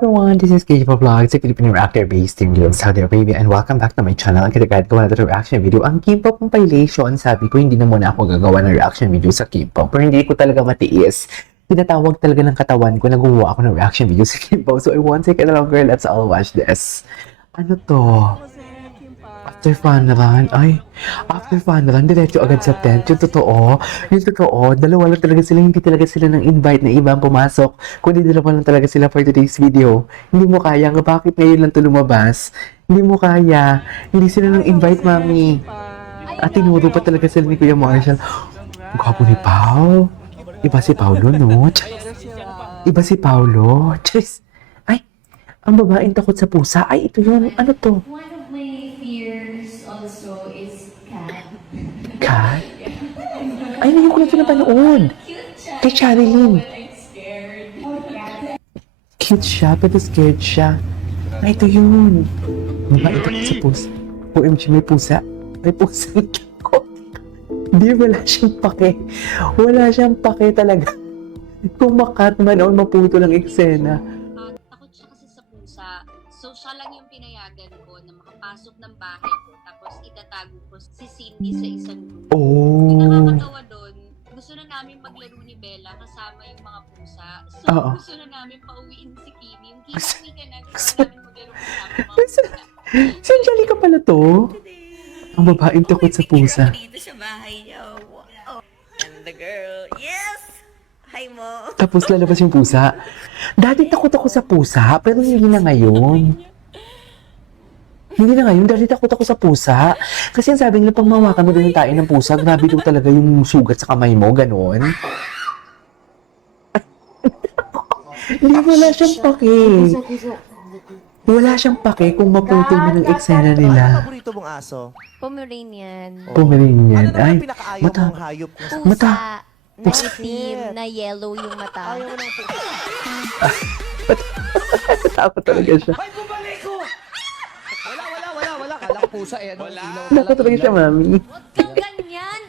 everyone, this is KJ Vlogs, a Filipino reactor based in Saudi Arabia, and welcome back to my channel. Ang kinagad ko na reaction video, ang K-pop compilation. Sabi ko, hindi na muna ako gagawa ng reaction video sa K-pop, pero hindi ko talaga matiis. Tinatawag talaga ng katawan ko na gumawa ako ng reaction video sa K-pop. So I won't take it longer, let's all watch this. Ano to? After fun run, diretso agad sa tent. Yung totoo, dalawa lang talaga sila, hindi talaga sila nang invite na ibang pumasok. Kundi dalawa lang talaga sila for today's video. Hindi mo kaya, nga bakit ngayon lang ito lumabas? Hindi mo kaya, hindi sila nang invite, mami. At tinuro pa talaga sila ni Kuya Marshall. Gwapo ni Pao. Iba si Paulo, no? Iba si Paulo. Charis. Ay, ang babaeng takot sa pusa. Ay, ito yun. Ano to? One of my fears also is cat. Cat? Ay, ngayon ko na ito napanood. Cute siya. Kay Charilyn. But I'm scared. Cute siya, pero scared siya. Ay, ito yun. Babaeng takot sa pusa. OMG, may pusa. May pusa na takot. Di, wala siyang pake. Wala siyang pake talaga. Kung makat man o maputo lang eksena. Takot siya kasi sa pusa. So, siya lang yung pinayagan ko na makapasok ng bahay ko. Tapos, itatago ko si Cindy sa isang room. Oh. Yung nakakatawa doon, gusto na namin maglaro ni Bella kasama yung mga pusa. So, Oo. gusto na namin pauwiin si Kimi. Yung Kimi, Gusto- uwi ka na. Gusto gusto- na namin maglaro kasama yung mga pusa. Si Angelica pala to. Ang babaeng takot sa pusa. Dito sa bahay niyo. Wow. And the girl. Yes! Hi mo. Tapos lalabas yung pusa. Dati takot ako sa pusa, pero hindi na ngayon. Hindi na ngayon, dati takot ako sa pusa. Kasi ang sabi nila, pag mawakan mo din yung tayo ng pusa, grabe daw talaga yung sugat sa kamay mo, ganon. Hindi, wala siyang pake. Wala siyang pake kung maputol mo ng eksena Ano nila. paborito mong aso? Pomeranian. Pomeranian. Ano naman Ay, ang pinakaayaw mata. mong hayop kung Pusa. Mata. Na Pusa. itim, na yellow yung mata. ayaw mo ng pusa? Takot talaga siya. Ay, bumalik ko! Wala. Kala ko pusa eh. Ano, Wala. ilaw Takot talaga siya, mami. Huwag kang ganyan!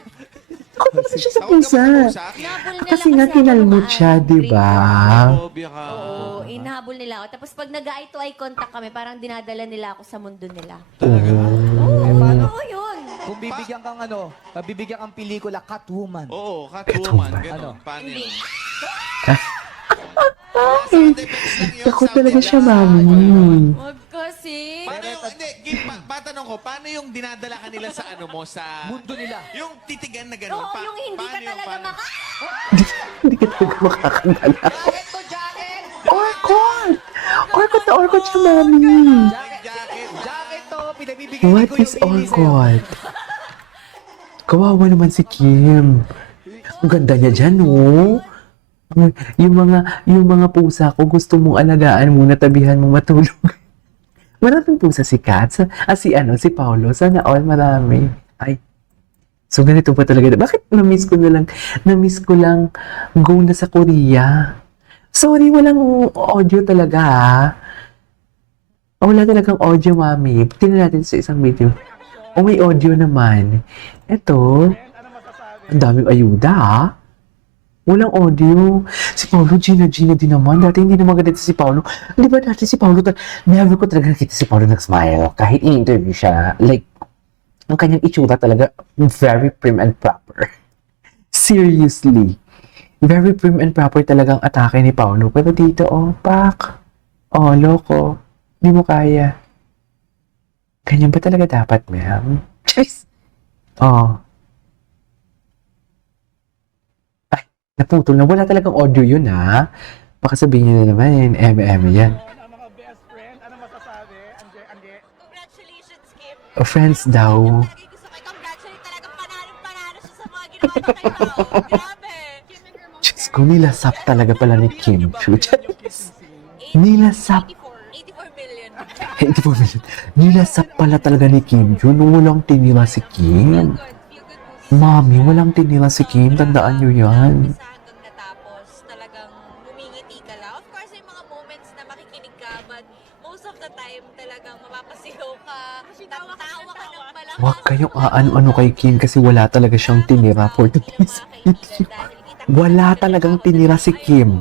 Takot talaga siya sa Tawag ka pusa. ba sa pusa? Hinabol nila Kasi nga ako kinalmot noong siya, di ba? Phobia ka. Oo, inahabol nila ako. Tapos pag nag-eye to eye contact kami, parang dinadala nila ako sa mundo nila. Eh, paano? Oo, yun. Kung bibigyan kang pelikula, Catwoman. Oo, Catwoman. Catwoman. Ganon. Paano Hindi. yun? Ay, takot talaga siya, mami. Huwag kasi. Paano yung, hindi, patanong ko, paano yung dinadala ka nila sa ano mo, sa... Mundo nila. Yung titigan na Oo, gano'n. yung hindi ka talaga maka... Hindi ka talaga makakagala. Jacket to jacket! Orkot! Orkot na orkot siya, mami. Jacket to, pinabibigyan What ko is yung ili sa'yo. orkot? Kawawa naman si Kim. Ang ganda niya dyan, no? Yung mga pusa ko, gusto mong alagaan muna, tabihan mong matulog. Maraming pusa si Kat. Si Paulo. Sana all marami. Ay. So, ganito pa talaga. Bakit na-miss ko lang go na sa Korea? Sorry, walang audio talaga, ha? Wala talagang audio, mami. Tingnan natin sa isang video. O, may audio naman. Eto. Ang daming ayuda, ha? Walang audio. Si Paulo, Gina din naman. Dati hindi naman ganito si Paulo. Di ba dati si Paulo, never ko talaga nakita si Paulo nag-smile. Kahit in-interview siya, like, ang kanyang itsura talaga, very prim and proper. Seriously. Very prim and proper talagang atake ni Paulo. Pero dito, pak. Loko. Di mo kaya. Ganyan ba talaga dapat, ma'am? Cheers! Naputol na. Wala talagang audio yun, ha? Baka sabihin niyo na naman, eme-eme yan. Congratulations, Kim. Friends daw. Lagi gusto ko i-congratulate talaga. Panalo siya sa mga ginawa niya kay Pao. Grabe. Diyos ko, nilasap talaga pala ni Kim Chu. Nilasap. 84 million. 84 million. Nilasap pala talaga ni Kim Chu nung walang tinira si Kim. Mami, walang tinira si Kim. Tandaan niyo yan. Isa hanggang natapos, talagang humingiti ka lang. Of course, may mga moments na makikinig ka, but most of the time talagang mapapasigaw ka, tatawa ka ng malakas. Huwag kayong aano-ano kay Kim kasi wala talaga siyang tinira for today's video. Wala talagang tinira si Kim.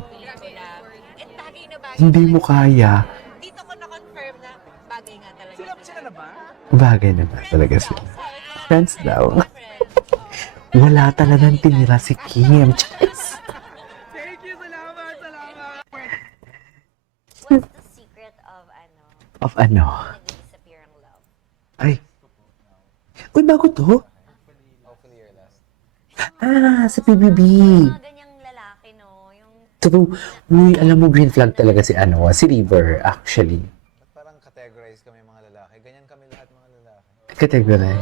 And bagay na Hindi mo kaya. Dito ko na-confirm na bagay nga talaga. Sila na ba? Bagay na talaga sila. Friends daw. Friends. Wala talagang tinira si Kim. Charis. Thank you, salamat. What's the secret of Of ano? nag-disappear ang love? Ay. Uy, bago to? Sa PBB. Mga ganyang lalaki, no? Yung True. Uy, alam mo, green flag talaga si si River, actually. Parang categorize kami mga lalaki. Ganyan kami lahat mga lalaki. Category.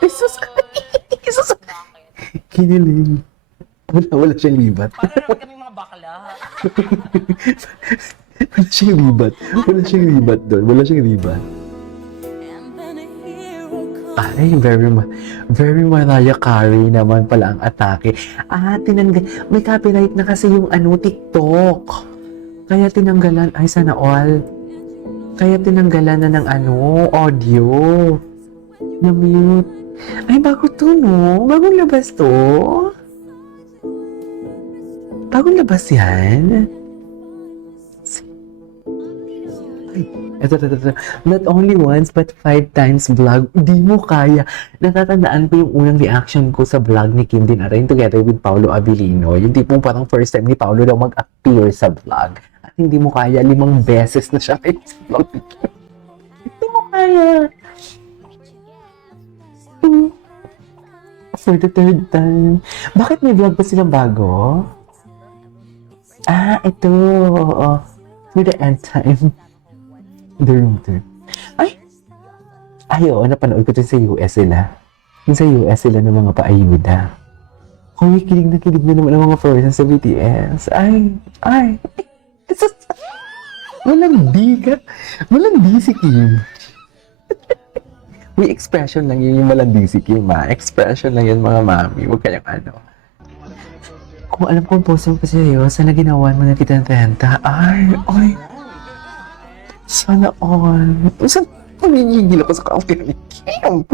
Jesus. Jesus. Kinilig. Wala siyang libat. Paano naman kami mga bakla? Wala siyang libat. Wala siyang libat doon. Wala siyang libat. Ay, very Mariah Carey naman pala ang atake. May copyright na kasi yung TikTok. Kaya tinanggalan, ay sana all. Kaya tinanggalan na ng audio. Na-mute. Ay, bago to, no? Bagong labas to. Bagong labas yan. Ito. Not only once, but 5 times vlog. Di mo kaya. Natatandaan ko yung unang reaction ko sa vlog ni Kim Din Aray together with Paolo Abilino. Yung tipong parang first time ni Paolo daw mag-appear sa vlog. At hindi mo kaya, 5 beses na siya sa vlog ni Kim. Hindi mo kaya. For the 3rd time. Bakit may vlog pa silang bago? Ito. For the end time. The room tour. Oo, napanood ko din sa US sila. Yung sa US sila ng mga paayuda. Uy, kilig na naman ang mga persons sa BTS. Walang di si Kim. Uy, expression lang yun yung malandi si Kim, Expression lang yun, mga mami. Huwag kayang Kung alam kong post mo pa seryoso na ginawa mo na kitang renta, sana all. Saan nanginigil ako sa counter ni Kim?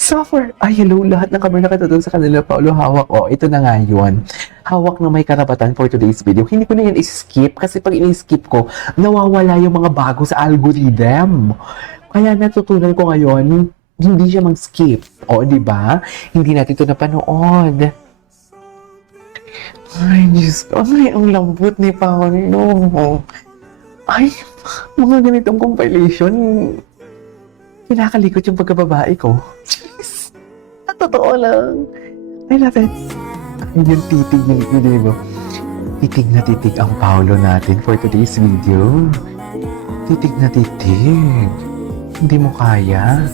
Suffer. Hello, lahat ng camera nakatutog sa kanila, Paolo, hawak. Ito na nga yun. Hawak na may karapatan for today's video. Hindi ko na yan i-skip kasi pag in-skip ko, nawawala yung mga bago sa algorithm. Kaya natutunan ko ngayon, hindi siya mag-skip. Di ba? Hindi natin ito napanood. Ay, Diyos ko. Ang lambot ni Paolo. Mga ganitong compilation, pinakalikot yung pagkababae ko. Jeez. Totoo lang. I love it. Yung titig ng video. Titig na titig ang Paolo natin for today's video. Titig na titig. Hindi mo kaya.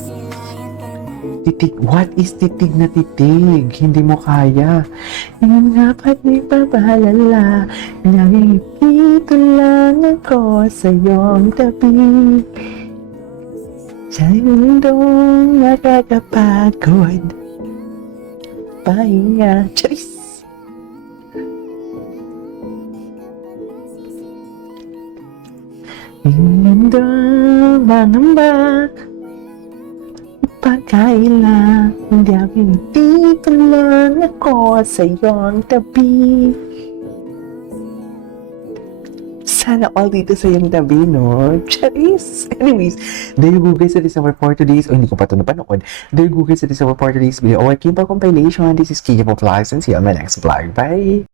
Titig. What is titig na titig? Hindi mo kaya. Ngayon nga ba't may papahalala? Nakikita lang ako sa iyong tabi. Sa mundong nakakapagod. Pahinga. Charis! Mundong mangamba. Pagkaila, hindi dito lang ako sa iyong tabi. Sana all dito sa iyong tabi, no? Charis! Anyways, there you go guys, that is our for today's, hindi ko pa ito napanood. There you go guys, that is our for today's video. Our Kimpa compilation. This is Kia Vlogs and see you on my next vlog. Bye!